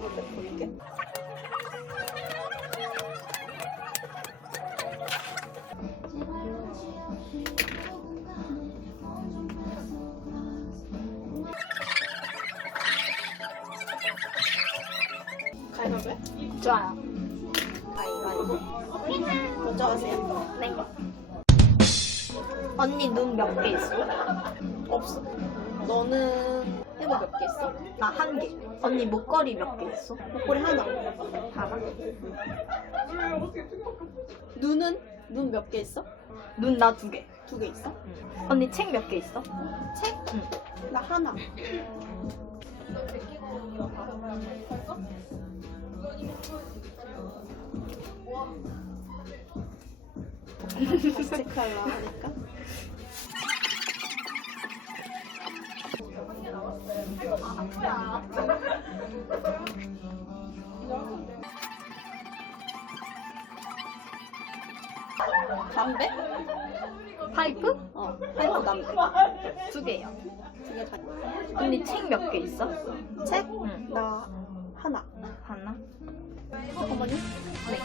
벌칙으로 볼게. 가위바위보? 좋아요. 가위바위보. 먼저 하세요. 네. 언니 눈 몇 개 있어? 없어. 너는 해보 몇개 있어? 나 한 개. 언니 목걸이 몇 개 있어? 목걸이 하나. 하나. 눈은? 눈 몇 개 있어? 눈 나 두 개. 두 개 있어? 언니 책 몇 개 있어? 책? 응. 나 하나. 체크하려 하니까. 담배? 파이프? 어, 파이프 담배. 두 개요. 두개 다. 언니 책 몇 개 있어? 책? 응. 나 하나. 하나. 잠깐만요. 네.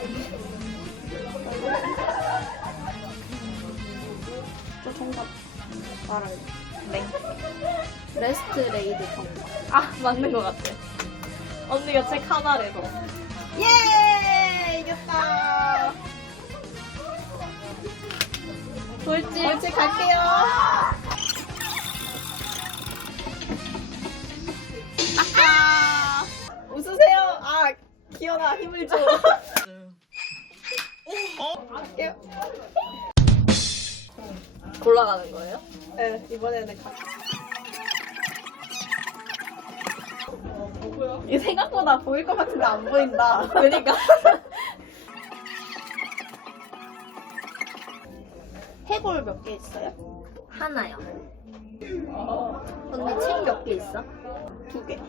저 정답 말할래. 네. 레스트 레이드 정답. 아 맞는 것 같아. 언니가 책 하나래서. 예! 이겼다. 돌지. 벌칙 갈게요. 아까 웃으세요. 아 기현아 힘을 줘. 할게요. 골라가는 거예요? 네 이번에는 가. 이 생각보다 보일 것 같은데 안 보인다. 그러니까. 해골 몇 개 있어요? 하나요. 언니 책몇 개 있어? 두 개.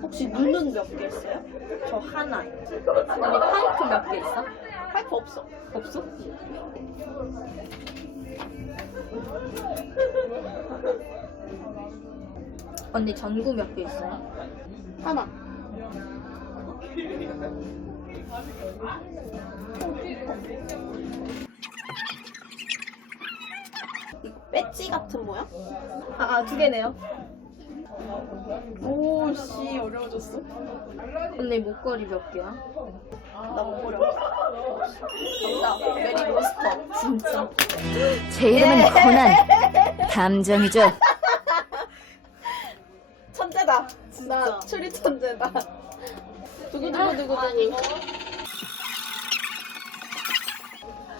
혹시 눈은 몇 개 있어요? 저 하나요. 언니 파이프 몇 개 있어? 파이프 없어. 없어? 언니 전구 몇 개 있어요? 하나. 이거 배지 같은 모양? 아, 아, 두 개네요. 오씨 어려워졌어. 언니 목걸이 몇 개야? 나 목걸이 없어. 정답 메리 로스터. 진짜. 제 이름은 코난. 감정이죠. 천재다. 나 추리 천재다. 두구두구두구두구.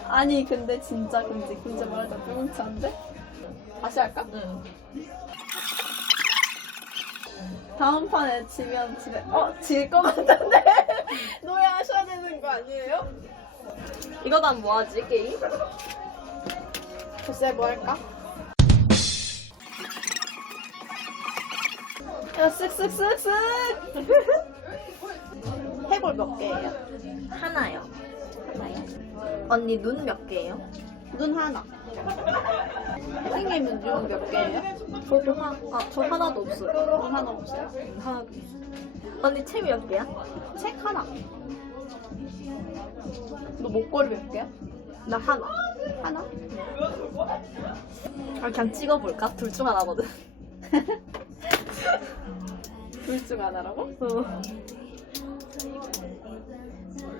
아니 근데 진짜 금지 금지 말하자 불공차인데? 다시 할까? 응. 다음 판에 지면 집에 어? 질것 같은데? 노예하셔야 되는 거 아니에요? 이거 난 뭐하지, 게임? 글쎄 뭐 할까? 야 쓱쓱쓱쓱 해골 몇 개예요? 하나요. 하나요? 언니 눈 몇 개예요? 눈 하나 선생님은 눈 몇 개예요? 저도 하, 아, 저 하나도 없어요. 눈 하나 없어요? 하나도 없어. 언니 책 몇 개야? 책 하나 너 목걸이 몇 개야? 나 하나. 하나? 아, 그냥 찍어볼까? 둘 중 하나거든. 둘 중 하나라고? 어.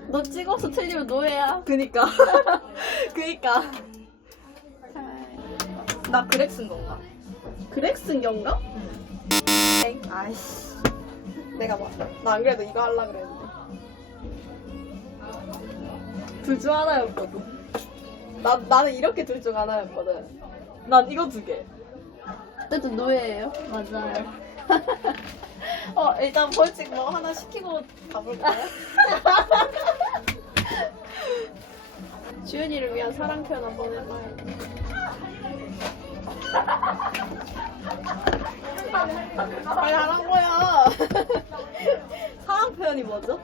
너 찍어서 틀리면 노예야 그니까. 그니까. 나 그렉 쓴 건가? 그렉슨경가? 엥? 아이씨. 내가 맞아 나안 그래도 이거 하려고 그랬는데 둘 중 하나였거든. 나, 나는 이렇게 둘 중 하나였거든 난 이거 두 개. 어쨌든 노예예요 맞아요. 어 일단 벌칙 뭐 하나 시키고 가볼까요? 주연이를 위한 사랑 표현 한번 해봐요. 잘 잘한 거야. 사랑 표현이 뭐죠?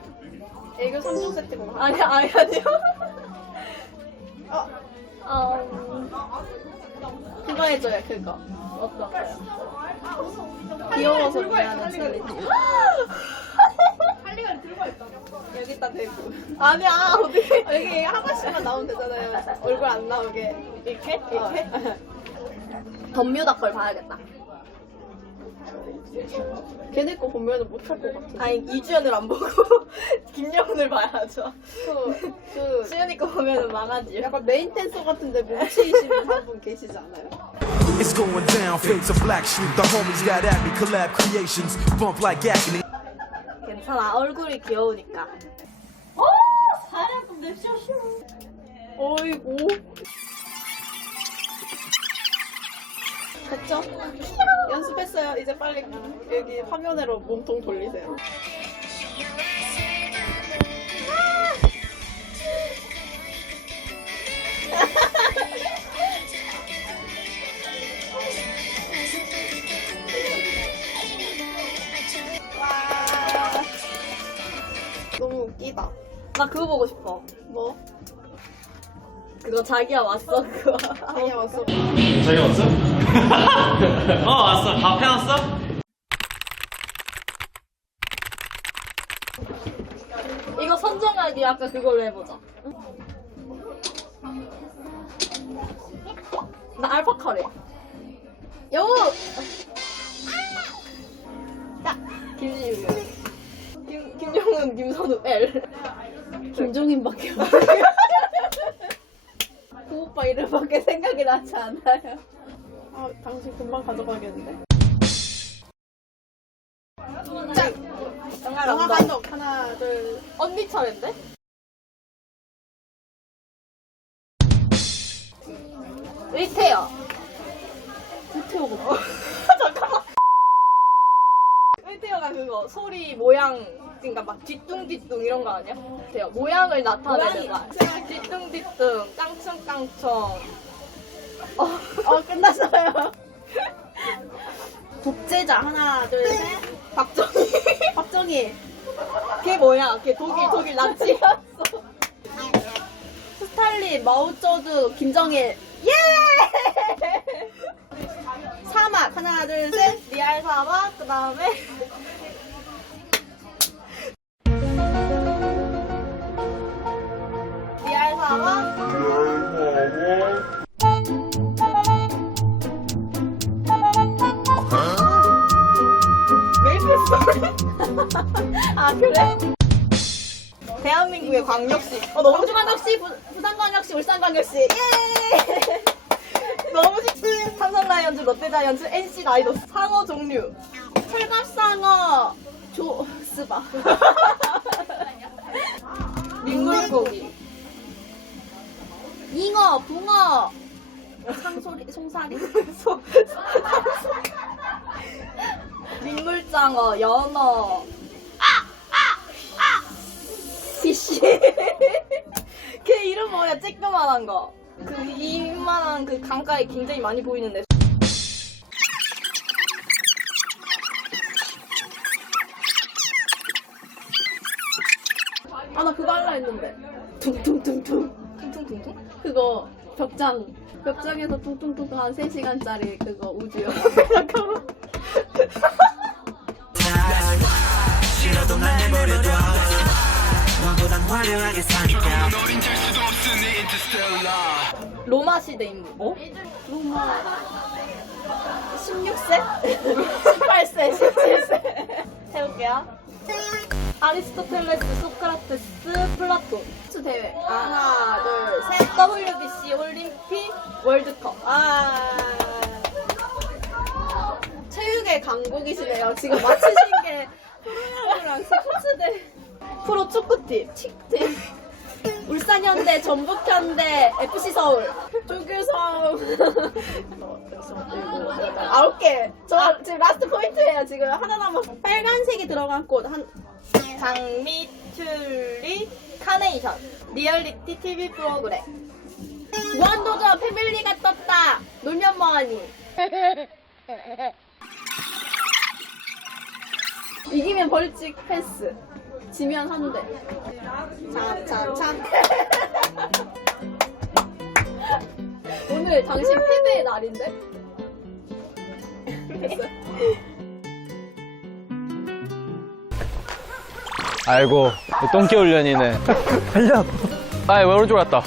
애교 3종 세트 뭐 하- 아니, 아니, 아니요. 어, 어, 그거 해줘요 그거. 어떤 거요? 귀여워서 미안한 챌린지. 할리갈리 들고 있다. 여기다 대고. 아니야, 어디 여기 하나씩만 나오면 되잖아요. 얼굴 안 나오게. 이렇게? 이렇게? 덤뮤다 걸 봐야겠다. 걔네 거 보면은 못할 것 같아. 아니, 이주연을 안 보고 김영훈을 봐야죠. 그, 그, 수연이 거 보면은 망하지. 약간 메인 댄서 같은데 몸치이시는 분 계시지 않아요? It's going down, fades of black sheep. The homies got at me, collab creations, bump like agony. 괜찮아 얼굴이 귀여우니까 어 사람 냅쇼쇼 어이구 됐죠? 연습했어요. 이제 빨리 여기 화면으로 몸통 돌리세요. 와. 너무 웃기다. 나 그거 보고 싶어. 뭐? 그거 자기야 왔어 그거. 자기야 왔어. 자기 왔어? 어 왔어 밥 해놨어? 이거 선정하기 아까 그걸로 해보자. 나 알파카래. 여우! 야! 김지유. 김, 김종은, 김선우, L. 김종인밖에 없어. 그 오빠 이름밖에 생각이 나지 않아요. 아, 당신 금방 가져가겠는데? 짠! 영화 감독 하나 둘 언니 차례인데? 의태요 의태요가 뭐? 잠깐만 의태요가 그거 소리 모양 그러니까 막 뒤뚱뒤뚱 이런 거 아니야? 의태요 모양을 나타내는 말 뒤뚱뒤뚱 깡충깡충 어, 어 끝났어요. 독재자 하나 둘 셋. 박정희. 박정희. 걔 뭐야? 걔 독일 독일 나치였어 스탈린 마오쩌두 김정일. 예! 사막. 하나 둘 셋. 리알 사막. 그 다음에 리알 사막. 메이플 스 아 그래? 대한민국의 광역시. 어 너무 광역시 부, 부산광역시 울산광역시. 예! 너무 쉽지. 삼성라이언즈 롯데자이언츠 NC 라이더스 상어 종류. 철갑상어 조스바. 민물고기. 잉어 붕어. 상소리 송사리. 소, 민물장어 연어 피쉬. 걔 이름 뭐야? 쬐끄만한 거. 그 이만한 그 강가에 굉장히 많이 보이는데. 아 나 그거 할라 했는데. 퉁퉁퉁퉁. 퉁퉁퉁퉁? 그거 벽장. 벽장에서 퉁퉁퉁퉁 한 3시간짜리 그거 우주 영화. 잠깐만. 화려하게 사니까. 로마 시대 인물. 어? 로마 16세? 18세, 17세. 해볼게요. 아리스토텔레스, 소크라테스, 플라톤. 수 대회. 하나, 둘, 셋. WBC 올림픽 월드컵. 아. 체육의 강국이시네요. 지금 맞추신 게 프로야구랑 스포츠대. 프로 축구팀, 칙팀. 울산현대, 전북현대, FC 서울, 조규성. 아홉 개. 저 지금 라스트 포인트예요. 지금 하나 남았어. 빨간색이 들어간 꽃 한. 장미, 튤립, 카네이션. 리얼리티 TV 프로그램. 무한도전 패밀리가 떴다. 놀면 뭐하니? 이기면 벌칙 패스. 지면 한 대. 참참참. 오늘 당신 패배의 날인데? 아이고 똥개 훈련이네. 달려. 아이 왜 오른쪽 갔다.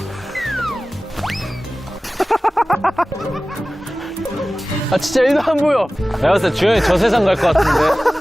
아 진짜 1도 안 보여. 내가 봤을 때 주영이 저 세상 갈 것 같은데